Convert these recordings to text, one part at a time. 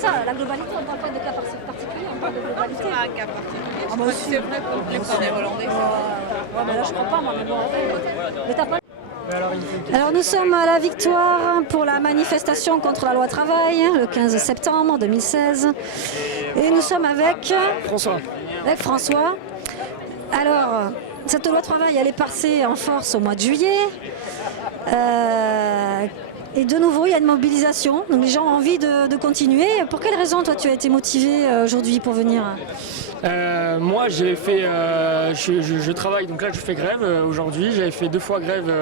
ça, la globalité, on parle pas de cas particuliers, on parle de globalité. C'est pas un cas particulier. Ah, moi aussi. C'est vrai pour les premiers hollandais. Ouais, mais là, je crois pas, moi, mais bon, mais t'as pas... Alors nous sommes à la victoire pour la manifestation contre la loi travail, le 15 septembre 2016. Et nous sommes avec François. Alors, cette loi travail, elle est passée en force au mois de juillet. Et de nouveau, il y a une mobilisation. Donc les gens ont envie de continuer. Pour quelle raison, toi, tu as été motivé aujourd'hui pour venir ? Moi, je travaille, donc là je fais grève aujourd'hui. J'avais fait 2 fois grève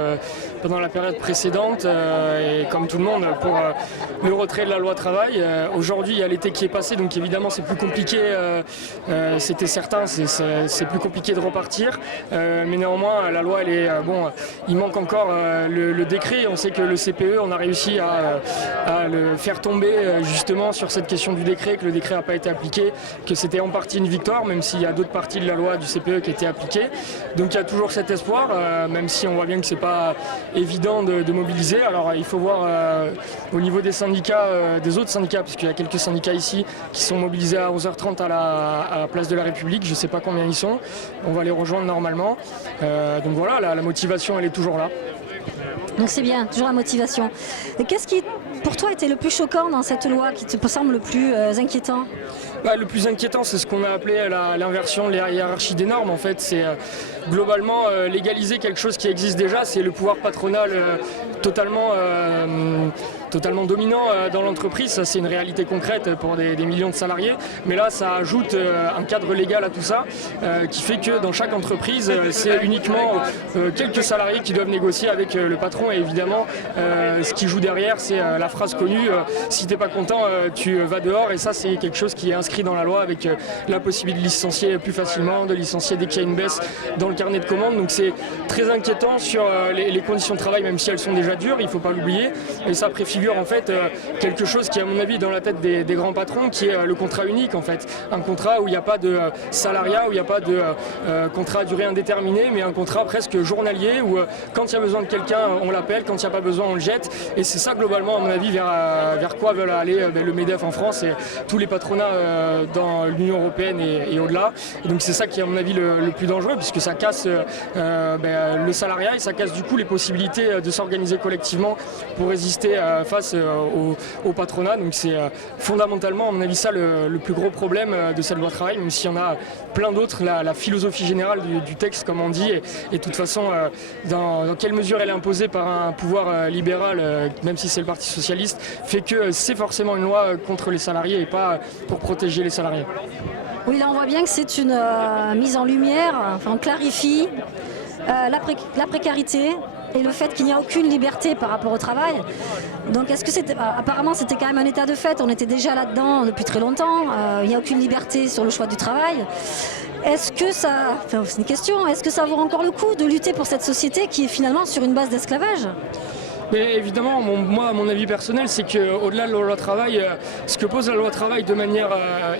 pendant la période précédente et comme tout le monde pour le retrait de la loi travail. Aujourd'hui, il y a l'été qui est passé, donc évidemment c'est plus compliqué. C'était certain, c'est plus compliqué de repartir. Mais néanmoins, la loi, elle est il manque encore le décret. On sait que le CPE, on a réussi à le faire tomber justement sur cette question du décret, que le décret n'a pas été appliqué, que c'était en partie une victoire, même s'il y a d'autres parties de la loi du CPE qui étaient appliquées. Donc il y a toujours cet espoir, même si on voit bien que c'est pas évident de mobiliser. Alors il faut voir au niveau des syndicats, des autres syndicats, parce qu'il y a quelques syndicats ici qui sont mobilisés à 11h30 à la place de la République. Je ne sais pas combien ils sont. On va les rejoindre normalement. Donc voilà, la motivation, elle est toujours là. Donc c'est bien, toujours la motivation. Et qu'est-ce qui, pour toi, était le plus choquant dans cette loi, qui te semble le plus inquiétant ? Le plus inquiétant, c'est ce qu'on a appelé l'inversion de la hiérarchie des normes. En fait, c'est globalement légaliser quelque chose qui existe déjà. C'est le pouvoir patronal totalement dominant dans l'entreprise. Ça, c'est une réalité concrète pour des millions de salariés. Mais là, ça ajoute un cadre légal à tout ça qui fait que dans chaque entreprise, c'est uniquement quelques salariés qui doivent négocier avec le patron. Et évidemment, ce qui joue derrière, c'est la phrase connue si t'es pas content, tu vas dehors. Et ça, c'est quelque chose qui est inscrit dans la loi avec la possibilité de licencier plus facilement, de licencier dès qu'il y a une baisse dans le carnet de commandes. Donc c'est très inquiétant sur les conditions de travail, même si elles sont déjà dures, il ne faut pas l'oublier. Et ça préfigure en fait quelque chose qui est à mon avis dans la tête des grands patrons, qui est le contrat unique en fait. Un contrat où il n'y a pas de salariat, où il n'y a pas de contrat à durée indéterminée, mais un contrat presque journalier où quand il y a besoin de quelqu'un, on l'appelle, quand il n'y a pas besoin, on le jette. Et c'est ça globalement à mon avis vers quoi veulent aller le MEDEF en France et tous les patronats dans l'Union européenne et au-delà. Et donc c'est ça qui est à mon avis le plus dangereux, puisque ça casse le salariat et ça casse du coup les possibilités de s'organiser collectivement pour résister face au patronat. Donc c'est fondamentalement à mon avis ça le plus gros problème de cette loi travail, même s'il y en a plein d'autres. La philosophie générale du texte, comme on dit, et de toute façon dans quelle mesure elle est imposée par un pouvoir libéral, même si c'est le Parti socialiste, fait que c'est forcément une loi contre les salariés et pas pour protéger les salariés. Oui, là on voit bien que c'est une mise en lumière, enfin on clarifie la précarité et le fait qu'il n'y a aucune liberté par rapport au travail. Donc est-ce que apparemment c'était quand même un état de fait, on était déjà là-dedans depuis très longtemps, il n'y a aucune liberté sur le choix du travail. Est-ce que c'est une question, est-ce que ça vaut encore le coup de lutter pour cette société qui est finalement sur une base d'esclavage ? Mais évidemment, moi, mon avis personnel, c'est qu'au-delà de la loi travail, ce que pose la loi travail de manière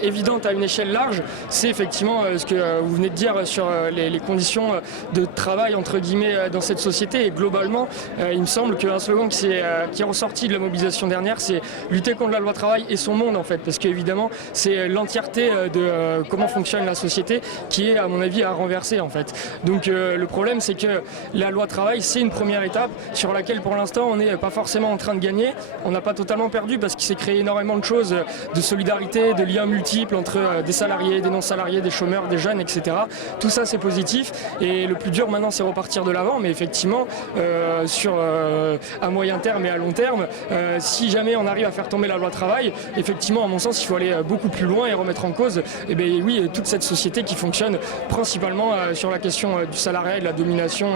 évidente à une échelle large, c'est effectivement ce que vous venez de dire sur les conditions de travail, entre guillemets, dans cette société. Et globalement, il me semble qu'un slogan qui est ressorti de la mobilisation dernière, c'est lutter contre la loi travail et son monde, en fait. Parce qu'évidemment, c'est l'entièreté de comment fonctionne la société qui est, à mon avis, à renverser, en fait. Donc le problème, c'est que la loi travail, c'est une première étape sur laquelle, pour l'instant, on n'est pas forcément en train de gagner. On n'a pas totalement perdu parce qu'il s'est créé énormément de choses, de solidarité, de liens multiples entre des salariés, des non-salariés, des chômeurs, des jeunes, etc. Tout ça, c'est positif. Et le plus dur maintenant, c'est repartir de l'avant. Mais effectivement, à moyen terme et à long terme, si jamais on arrive à faire tomber la loi travail, effectivement, à mon sens, il faut aller beaucoup plus loin et remettre en cause, toute cette société qui fonctionne principalement sur la question du salariat et de la domination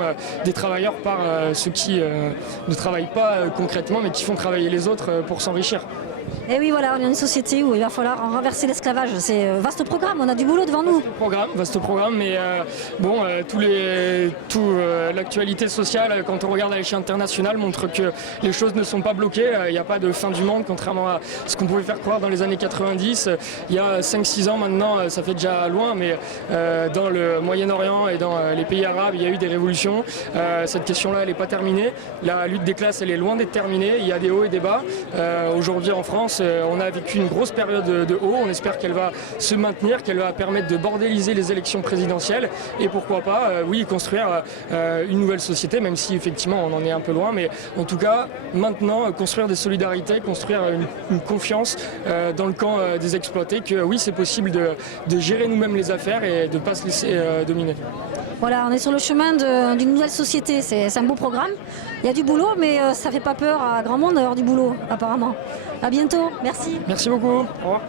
des travailleurs par ceux qui ne travaillent pas concrètement, mais qui font travailler les autres pour s'enrichir. Et oui, voilà, on est une société où il va falloir renverser l'esclavage. C'est un vaste programme, on a du boulot devant nous. Vaste programme, mais l'actualité sociale, quand on regarde à l'échelle internationale, montre que les choses ne sont pas bloquées. Il n'y a pas de fin du monde, contrairement à ce qu'on pouvait faire croire dans les années 90. Il y a 5-6 ans maintenant, ça fait déjà loin, mais dans le Moyen-Orient et dans les pays arabes, il y a eu des révolutions. Cette question-là, elle n'est pas terminée. La lutte des classes, elle est loin d'être terminée. Il y a des hauts et des bas. Aujourd'hui, en France, On a vécu une grosse période de haut. On espère qu'elle va se maintenir, qu'elle va permettre de bordéliser les élections présidentielles et pourquoi pas, oui, construire une nouvelle société, même si effectivement on en est un peu loin. Mais en tout cas, maintenant, construire des solidarités, construire une confiance dans le camp des exploités, que oui, c'est possible de gérer nous-mêmes les affaires et de ne pas se laisser dominer. Voilà, on est sur le chemin d'une nouvelle société, c'est un beau programme. Il y a du boulot, mais ça ne fait pas peur à grand monde d'avoir du boulot, apparemment. À bientôt, merci. Merci beaucoup, au revoir.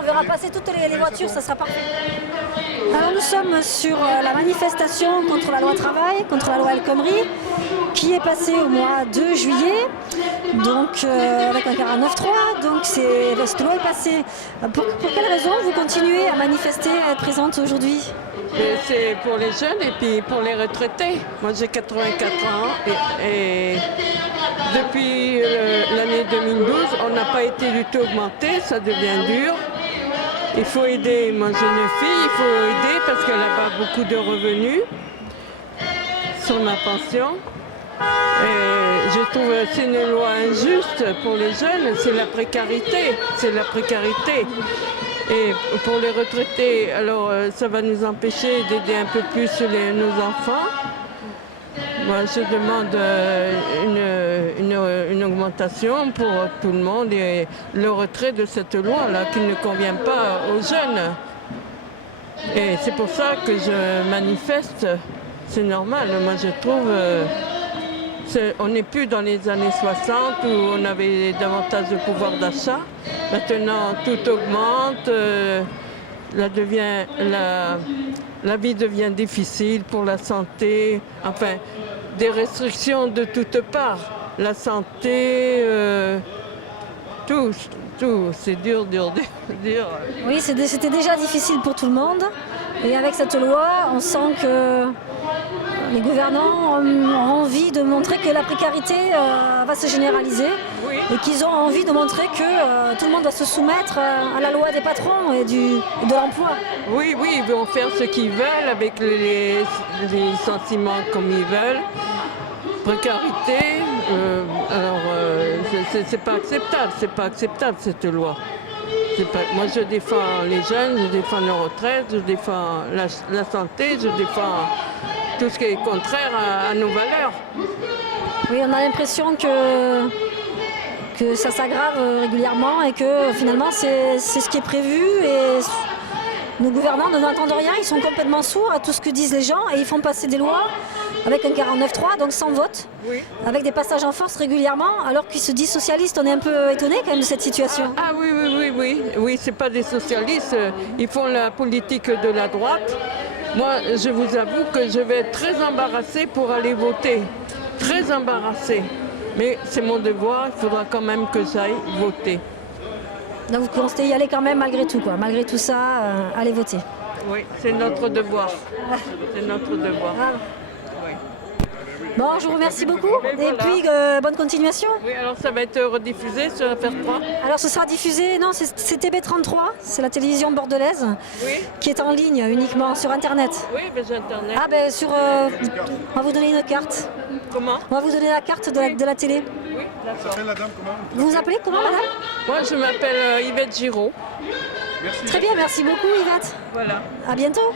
On verra passer toutes les voitures, ça sera parfait. Alors nous sommes sur la manifestation contre la loi travail, contre la loi El Khomri, qui est passée au mois de juillet, donc avec un 49.3. Donc cette loi est passée. Pour quelle raison vous continuez à manifester, à être présente aujourd'hui? C'est pour les jeunes et puis pour les retraités. Moi j'ai 84 ans et depuis l'année 2012, on n'a pas été du tout augmenté, ça devient dur. Il faut aider, moi j'ai une fille, il faut aider parce qu'elle n'a pas beaucoup de revenus sur ma pension. Et je trouve que c'est une loi injuste pour les jeunes, c'est la précarité, Et pour les retraités, alors ça va nous empêcher d'aider un peu plus nos enfants. Moi, je demande une augmentation pour tout le monde et le retrait de cette loi-là qui ne convient pas aux jeunes. Et c'est pour ça que je manifeste. C'est normal. Moi, je trouve... on n'est plus dans les années 60 où on avait davantage de pouvoir d'achat. Maintenant, tout augmente. La vie devient difficile pour la santé. Enfin, des restrictions de toutes parts. La santé, tout, c'est dur. Oui, c'était déjà difficile pour tout le monde. Et avec cette loi, on sent que les gouvernants ont envie de montrer que la précarité va se généraliser. Oui. Et qu'ils ont envie de montrer que tout le monde doit se soumettre à la loi des patrons et de l'emploi. Oui, ils vont faire ce qu'ils veulent avec les licenciements comme ils veulent. Précarité, c'est pas acceptable cette loi. Moi je défends les jeunes, je défends les retraites, je défends la santé, je défends tout ce qui est contraire à nos valeurs. Oui, on a l'impression que ça s'aggrave régulièrement et que finalement c'est ce qui est prévu et nos gouvernants n'entendent rien, ils sont complètement sourds à tout ce que disent les gens et ils font passer des lois avec un 49.3, donc sans vote, oui. Avec des passages en force régulièrement, alors qu'ils se disent socialistes. On est un peu étonnés quand même de cette situation. Ah oui, c'est pas des socialistes, ils font la politique de la droite. Moi, je vous avoue que je vais être très embarrassée pour aller voter, très embarrassée. Mais c'est mon devoir, il faudra quand même que j'aille voter. Donc vous comptez y aller quand même malgré tout, quoi. Malgré tout ça, aller voter. Oui, c'est notre devoir. C'est notre devoir. Ah. Oui. Bon, je vous remercie beaucoup. Et voilà. Puis, bonne continuation. Oui, alors ça va être rediffusé sur FR3. Alors ce sera diffusé, non, c'est TB33, c'est la télévision bordelaise, oui. Qui est en ligne uniquement sur Internet. Oui, mais j'ai Internet. Ah ben on va vous donner une carte. Comment? On va vous donner la carte de la télé. Oui, d'accord. La dame, comment Vous vous appelez comment, madame? Moi, je m'appelle Yvette Giraud. Merci. Très bien, merci beaucoup, Yvette. Voilà. À bientôt.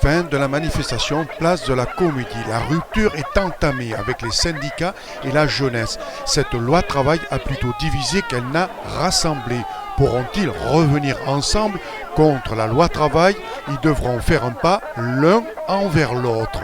Fin de la manifestation, place de la Comédie. La rupture est entamée avec les syndicats et la jeunesse. Cette loi travail a plutôt divisé qu'elle n'a rassemblé. Pourront-ils revenir ensemble contre la loi travail? Ils devront faire un pas l'un envers l'autre.